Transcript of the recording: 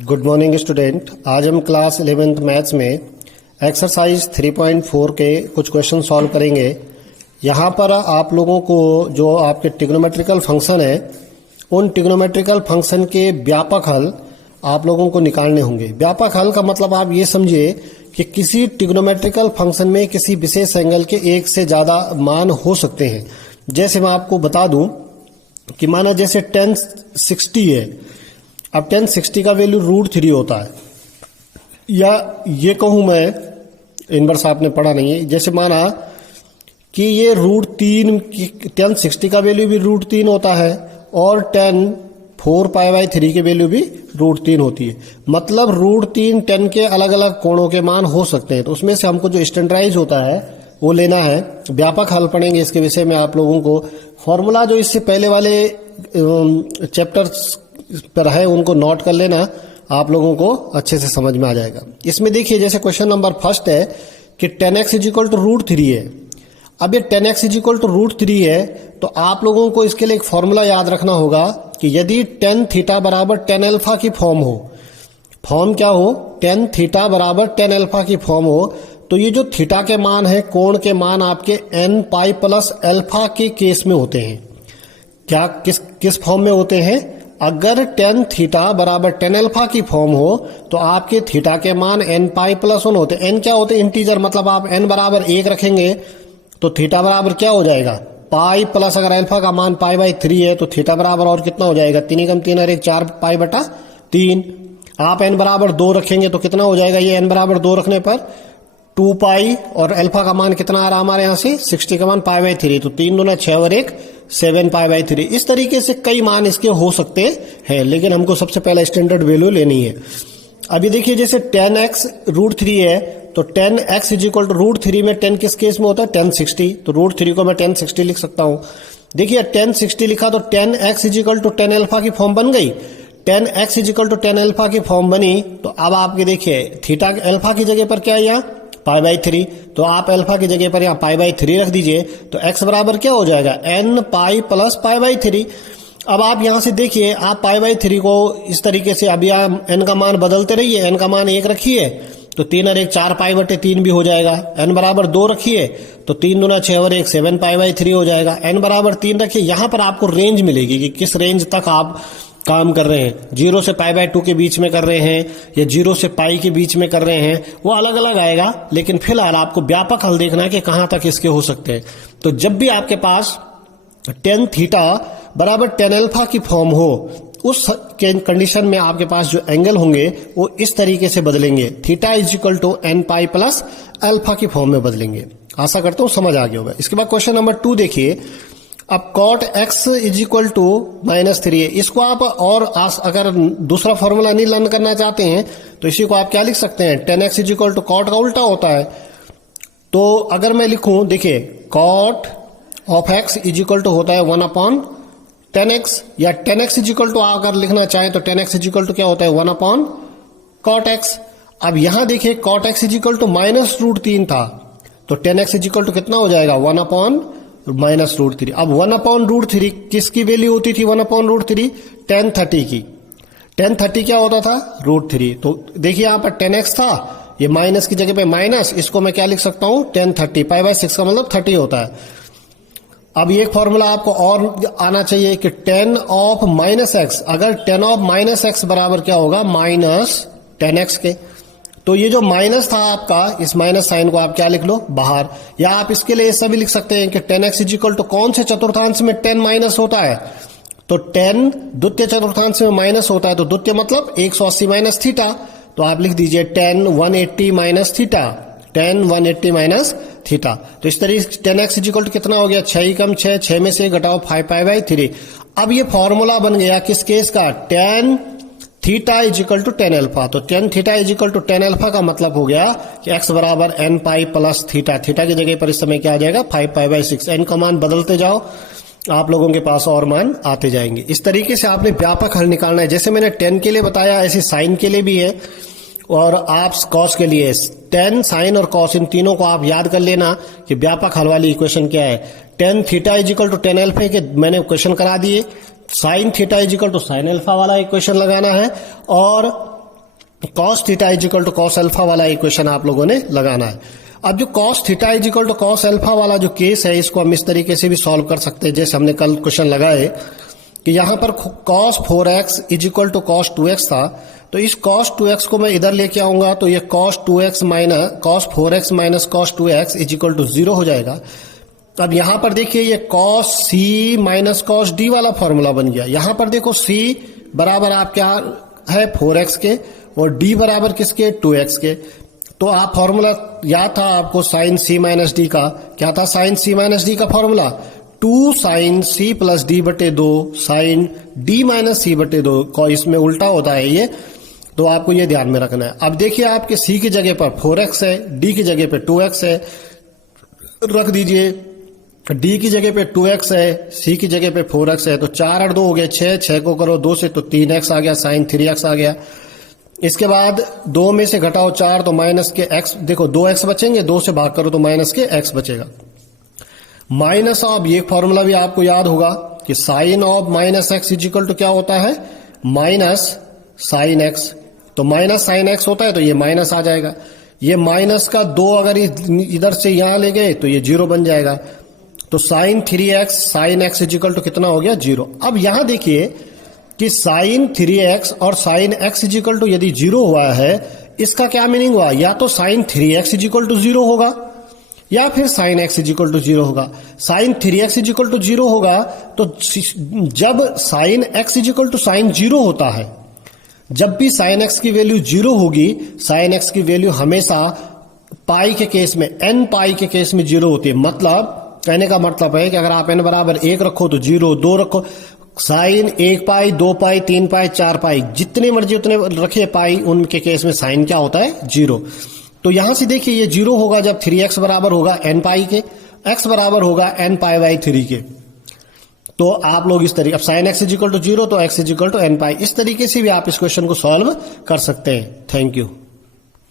Good morning student. आज हम class 11th maths में एक्सरसाइज 3.4 के कुछ क्वेश्चन सॉल्व करेंगे। यहाँ पर आप लोगों को जो आपके ट्रिग्नोमेट्रिकल फंक्शन है उन ट्रिग्नोमेट्रिकल फंक्शन के व्यापक हल आप लोगों को निकालने होंगे। व्यापक हल का मतलब आप ये समझिए कि किसी ट्रिग्नोमेट्रिकल फंक्शन में किसी विशेष एंगल के एक से ज्यादा मान हो सकते हैं। जैसे मैं आपको बता दूं कि माना जैसे tan 60 है, अब tan 60 का वैल्यू √3 होता है, या ये कहूं मैं, इनवर्स आपने पढ़ा नहीं है, जैसे माना कि ये √3 tan 60 का वैल्यू भी √3 होता है और tan 4π/3 की वैल्यू भी √3 होती है। मतलब √3 tan के अलग अलग कोणों के मान हो सकते हैं। तो उसमें से हमको जो स्टैंडर्डाइज होता है वो लेना है। व्यापक हल पढ़ेंगे इसके विषय में। आप लोगों को फॉर्मूला जो इससे पहले वाले चैप्टर पर है उनको नोट कर लेना, आप लोगों को अच्छे से समझ में आ जाएगा। इसमें देखिए जैसे क्वेश्चन नंबर फर्स्ट है कि tan x = √3 है। अब ये tan x = √3 है तो आप लोगों को इसके लिए एक फॉर्मूला याद रखना होगा कि यदि tan θ बराबर tan α की फॉर्म हो, फॉर्म क्या हो, tan θ बराबर tan α की फॉर्म हो, तो ये जो थीटा के मान है, कोण के मान आपके nπ + α के केस में होते हैं। क्या किस फॉर्म में होते हैं? अगर tan θ बराबर tan α की फॉर्म हो तो आपके थीटा के मान nπ + 1 होते हैं। n क्या होते हैं? इंटीजर। मतलब आप n बराबर 1 रखेंगे तो थीटा बराबर क्या हो जाएगा? पाई प्लस, अगर अल्फा का मान π/3 है तो थीटा बराबर और कितना हो जाएगा? 3 × 3 = 4π/3। आप n बराबर 2 रखेंगे तो कितना हो जाएगा? ये n बराबर 2 रखने पर 2π, और अल्फा का मान कितना आ रहा हमारे यहाँ से? 60 का मान π/3, तो 3 दूना 6 और 1 7π/3। इस तरीके से कई मान इसके हो सकते हैं, लेकिन हमको सबसे पहले स्टैंडर्ड वैल्यू लेनी है। अभी देखिए जैसे tan x √3 है तो tan x = √3 में tan किस केस में होता है? tan 60। तो √3 को मैं tan 60 लिख सकता हूं। देखिए tan 60 लिखा तो tan x = tan α की फॉर्म बन गई। tan x = tan α की फॉर्म बनी तो अब आपके देखिए थीटा अल्फा की जगह पर क्या है? यहाँ π/3, तो आप अल्फा की जगह पर यहाँ π/3 रख दीजिए तो x बराबर क्या हो जाएगा? nπ + π/3। अब आप यहां से देखिए, आप π/3 को इस तरीके से, अभी आप n का मान बदलते रहिए, n का मान 1 रखिए तो 3 और 1 4π/3 भी हो जाएगा। n बराबर 2 रखिए तो 3 दूना 6 और 1 7π/3 हो जाएगा। n बराबर 3 रखिए। यहां पर आपको रेंज मिलेगी कि किस रेंज तक आप काम कर रहे हैं। 0 से π/2 के बीच में कर रहे हैं या 0 से π के बीच में कर रहे हैं, वो अलग अलग आएगा। लेकिन फिलहाल आपको व्यापक हल देखना है कि कहां तक इसके हो सकते हैं। तो जब भी आपके पास tan θ बराबर tan α की फॉर्म हो, उस कंडीशन में आपके पास जो एंगल होंगे वो इस तरीके से बदलेंगे। θ = nπ + α की फॉर्म में बदलेंगे। आशा करता हूं समझ आ गया होगा। इसके बाद क्वेश्चन नंबर 2 देखिए। अब cot x = -3 है। इसको आप और अगर दूसरा फॉर्मूला नहीं लर्न करना चाहते हैं तो इसी को आप क्या लिख सकते हैं? tan x = cot का उल्टा होता है। तो अगर मैं लिखूं, देखिए cot of x = होता है 1/tan x, या tan x = अगर लिखना चाहें तो tan x = क्या होता है? 1/cot x। अब यहां देखिए cot x = -√3 था तो tan x = कितना हो जाएगा? 1/-√3। अब 1/√3 किसकी वैल्यू होती थी? 1/√3 tan 30 की। tan 30 क्या होता था? √3। तो देखिए यहाँ पर tan x था, ये माइनस की जगह पे माइनस, इसको मैं क्या लिख सकता हूं? tan 30। π/6 का मतलब 30 होता है। अब ये फॉर्मूला आपको और आना चाहिए कि tan of -x, अगर tan of -x बराबर क्या होगा? -tan x के। तो ये जो माइनस था आपका, इस माइनस साइन को आप क्या लिख लो? बाहर। या आप इसके लिए ऐसा भी लिख सकते हैं कि tan x = कौन से चतुर्थांश में tan माइनस होता है? तो tan द्वितीय चतुर्थांश में माइनस होता है, तो द्वितीय मतलब 180 - θ। तो आप लिख दीजिए tan 180 - θ, tan 180 - θ। तो इस तरीके से tan x = कितना हो गया? 6 × 6, 6 में से घटाओ 5π/3। अब ये फॉर्मूला बन गया किस केस का? tan θ = tan α। तो tan θ = tan α का मतलब हो गया कि x बराबर nπ + θ। थीटा की जगह पर इस समय क्या आ जाएगा? 5π/6। n का मान बदलते जाओ, आप लोगों के पास और मान आते जाएंगे। इस तरीके से आपने व्यापक हल निकालना है। जैसे मैंने tan के लिए बताया, ऐसे sin के लिए भी है और आप cos के लिए। tan, sin और cos, इन तीनों को आप याद कर लेना कि व्यापक हल वाली इक्वेशन क्या है। tan θ = tan α के मैंने क्वेश्चन करा दिए। sin θ = sin अल्फा वाला इक्वेशन लगाना है, और cos theta is equal to cos alpha वाला इक्वेशन आप लोगों ने लगाना है। अब जो cos theta is equal to cos alpha वाला जो केस है, इसको हम इस तरीके से भी सॉल्व कर सकते हैं, जैसे हमने कल क्वेश्चन लगाए कि यहां पर cos 4x is equal to cos 2x था, तो इस cos 2x को मैं इधर लेके आऊंगा तो ये cos 4x minus cos 2x is equal to 0 हो जाएगा। अब यहां पर देखिए ये cos c minus cos d वाला फॉर्मूला बन गया। यहां पर देखो c बराबर आप क्या है 4x के और d बराबर किसके 2x के। तो आप फॉर्मूला याद था आपको साइन c माइनस डी का, क्या था साइन c माइनस डी का formula 2 sine c plus D बटे 2 साइन d माइनस c बटे 2, इसमें उल्टा होता है ये, तो आपको ये ध्यान में रखना है। अब देखिए आपके c की जगह पर 4x है, d की जगह पे 2x है, रख दीजिए d की जगह पे 2x है, c की जगह पे 4x है, तो 4 और 2 हो गए 6, 6 को करो 2 से तो 3x आ गया, साइन 3x आ गया। इसके बाद 2 में से घटाओ 4 तो माइनस के x, देखो 2x बचेंगे, 2 से भाग करो तो माइनस के x बचेगा। माइनस ऑफ ये फॉर्मूला भी आपको याद होगा कि sine of minus x is equal to क्या होता है माइनस साइन एक्स, तो माइनस साइन एक्स होता है तो ये माइनस आ जाएगा। ये माइनस का 2 अगर इधर से यहां ले गए तो ये 0 बन जाएगा, तो sine 3x sine x is equal to कितना हो गया 0। अब यहां देखिए कि साइन 3x और sine x is equal to यदि 0 हुआ है, इसका क्या मीनिंग हुआ, या तो sine 3x is equal to 0 होगा या फिर sine x is equal to 0 होगा। Sign 3x is equal to 0 होगा तो जब sine x is equal to sine 0 होता है, जब भी साइन x की वैल्यू 0 होगी, साइन x की वैल्यू हमेशा पाई के केस में n पाई के केस में 0 होती है। मतलब कहने का मतलब है कि अगर आप n बराबर 1 रखो तो 0, 2 रखो, साइन 1 पाई 2 पाई 3 पाई 4 पाई जितने मर्जी उतने रखे पाई, उनके केस में साइन क्या होता है 0। तो यहां से देखिए ये 0 होगा जब 3x बराबर होगा n पाई के, x बराबर होगा n पाई बाई 3 के। तो आप लोग इस तरीके, अब sine x is equal to 0 तो x is equal to n pi, इस तरीके से भी आप इस क्वेश्चन को सॉल्व कर सकते हैं। Thank you.